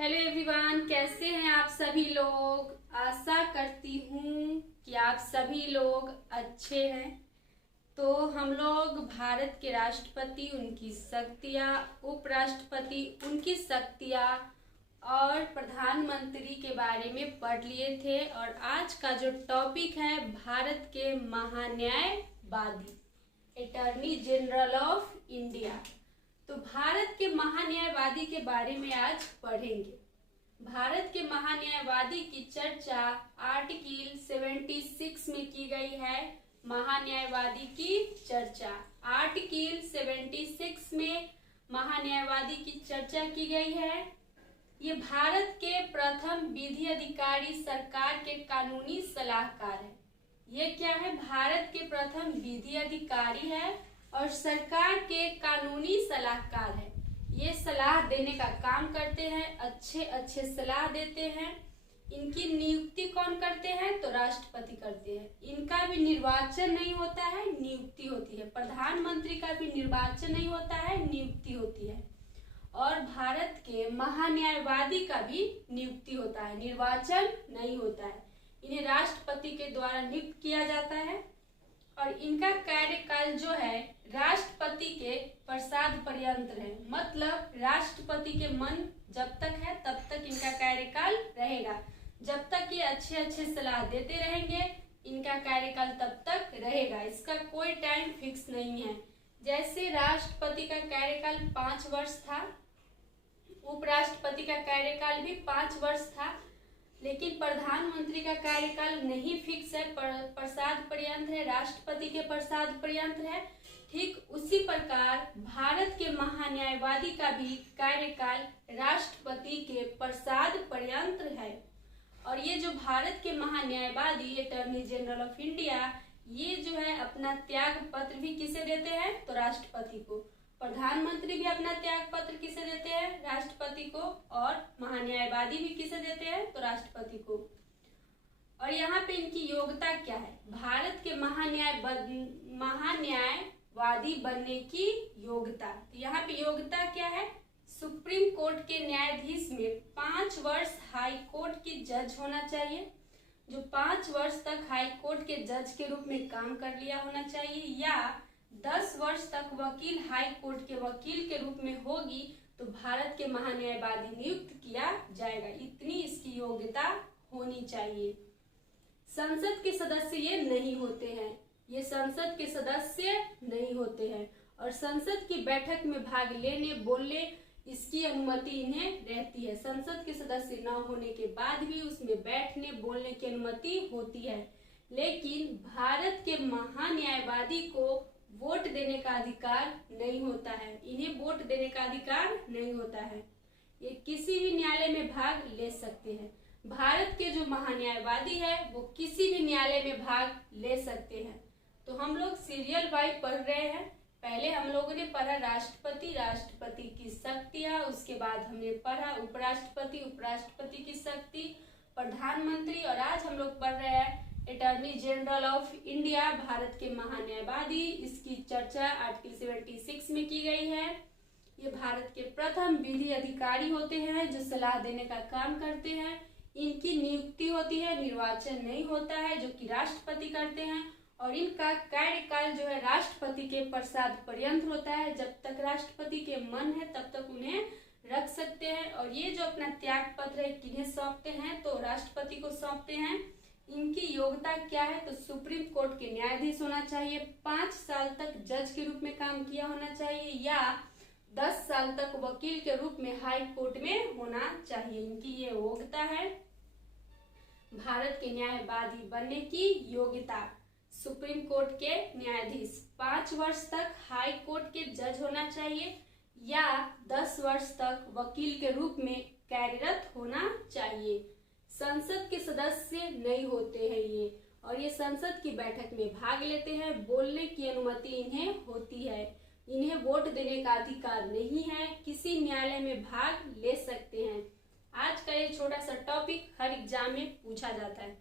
Hello everyone, कैसे हैं आप सभी लोग। आशा करती हूँ कि आप सभी लोग अच्छे हैं। तो हम लोग भारत के राष्ट्रपति, उनकी शक्तियाँ, उपराष्ट्रपति, उनकी शक्तियाँ और प्रधानमंत्री के बारे में पढ़ लिए थे। और आज का जो टॉपिक है भारत के महान्यायवादी, अटॉर्नी जनरल ऑफ इंडिया। तो भारत के महान्यायवादी के बारे में आज पढ़ेंगे। भारत के महान्यायवादी की चर्चा आर्टिकल 76 में की गई है। महान्यायवादी की चर्चा आर्टिकल 76 में महान्यायवादी की चर्चा की गई है। ये भारत के प्रथम विधि अधिकारी, सरकार के कानूनी सलाहकार है। ये क्या है? भारत के प्रथम विधि अधिकारी है और सरकार के कानूनी सलाहकार है। ये सलाह देने का काम करते हैं, अच्छे अच्छे सलाह देते हैं। इनकी नियुक्ति कौन करते हैं? तो राष्ट्रपति करते हैं। इनका भी निर्वाचन नहीं होता है, नियुक्ति होती है। प्रधानमंत्री का भी निर्वाचन नहीं होता है, नियुक्ति होती है। और भारत के महान्यायवादी का भी नियुक्ति होता है, निर्वाचन नहीं होता है। इन्हें राष्ट्रपति के द्वारा नियुक्त किया जाता है और इनका कार्यकाल जो है राष्ट्रपति के प्रसाद पर्यंत है। मतलब राष्ट्रपति के मन जब तक है तब तक इनका कार्यकाल रहेगा। जब तक ये अच्छे अच्छे सलाह देते रहेंगे, इनका कार्यकाल तब तक रहेगा। इसका कोई टाइम फिक्स नहीं है। जैसे राष्ट्रपति का कार्यकाल 5 वर्ष था, उपराष्ट्रपति का कार्यकाल भी 5 वर्ष था, लेकिन प्रधानमंत्री का कार्यकाल नहीं फिक्स है, प्रसाद पर्यंत है, राष्ट्रपति के प्रसाद पर्यंत है। ठीक उसी प्रकार भारत के महान्यायवादी का भी कार्यकाल राष्ट्रपति के प्रसाद पर्यंत है। और ये जो भारत के महान्यायवादी, अटॉर्नी जनरल ऑफ इंडिया, ये जो है अपना त्याग पत्र भी किसे देते हैं? तो राष्ट्रपति को। प्रधानमंत्री भी अपना त्याग पत्र किसे देते हैं? राष्ट्रपति को। और महान्यायवादी भी किसे देते हैं? तो राष्ट्रपति को। और यहाँ पे इनकी योग्यता क्या है? भारत के महान्यायवादी बनने की योग्यता। तो यहाँ पे योग्यता क्या है? सुप्रीम कोर्ट के न्यायाधीश में 5 वर्ष हाई कोर्ट की जज होना चाहिए, जो 5 वर्ष तक हाई कोर्ट के जज के रूप में काम कर लिया होना चाहिए, या 10 वर्ष तक वकील, हाई कोर्ट के वकील के रूप में होगी तो भारत के महान्यायवादी नियुक्त किया जाएगा। इतनी इसकी योग्यता होनी चाहिए। संसद के सदस्य ये नहीं होते हैं, ये संसद के सदस्य नहीं होते हैं। और संसद की बैठक में भाग लेने, बोलने, इसकी अनुमति इन्हें रहती है। संसद के सदस्य न होने के बाद भी उसमें बैठने, बोलने की अनुमति होती है। लेकिन भारत के महान्यायवादी को वोट देने का अधिकार नहीं होता है। इन्हें वोट देने का अधिकार नहीं होता है। ये किसी भी न्यायालय में भाग ले सकते हैं। भारत के जो महान्यायवादी है वो किसी भी न्यायालय में भाग ले सकते हैं। तो हम लोग सीरियल वाइज पढ़ रहे हैं। पहले हम लोगों ने पढ़ा राष्ट्रपति, राष्ट्रपति की शक्तियाँ, उसके बाद हमने पढ़ा उपराष्ट्रपति, उपराष्ट्रपति की शक्ति, प्रधानमंत्री, और आज हम लोग पढ़ रहे हैं attorney general of India, Bharat के महान्यायवादी। इसकी चर्चा आर्टिकल 76 में की गई है। ये भारत के प्रथम विधि अधिकारी होते हैं जो सलाह देने का काम करते हैं। इनकी नियुक्ति होती है, निर्वाचन नहीं होता है, जो कि राष्ट्रपति करते हैं। और इनका कार्यकाल जो है राष्ट्रपति के प्रसाद पर्यंत होता है। जब तक राष्ट्रपति के मन है तब तक उन्हें रख सकते हैं। और ये जो अपना त्याग पत्र है किन्हें सौंपते हैं? तो राष्ट्रपति को सौंपते हैं। इनकी योग्यता क्या है? तो सुप्रीम कोर्ट के न्यायाधीश होना चाहिए, 5 साल तक जज के रूप में काम किया होना चाहिए, या 10 साल तक वकील के रूप में हाई कोर्ट में होना चाहिए। इनकी ये योग्यता है भारत के न्यायवादी बनने की योग्यता। सुप्रीम कोर्ट के न्यायाधीश, 5 वर्ष तक हाई कोर्ट के जज होना चाहिए, या 10 वर्ष तक वकील के रूप में कार्यरत होना चाहिए। संसद के सदस्य नहीं होते हैं ये, और ये संसद की बैठक में भाग लेते हैं। बोलने की अनुमति इन्हें होती है। इन्हें वोट देने का अधिकार नहीं है। किसी न्यायालय में भाग ले सकते हैं। आज का ये छोटा सा टॉपिक हर एग्जाम में पूछा जाता है।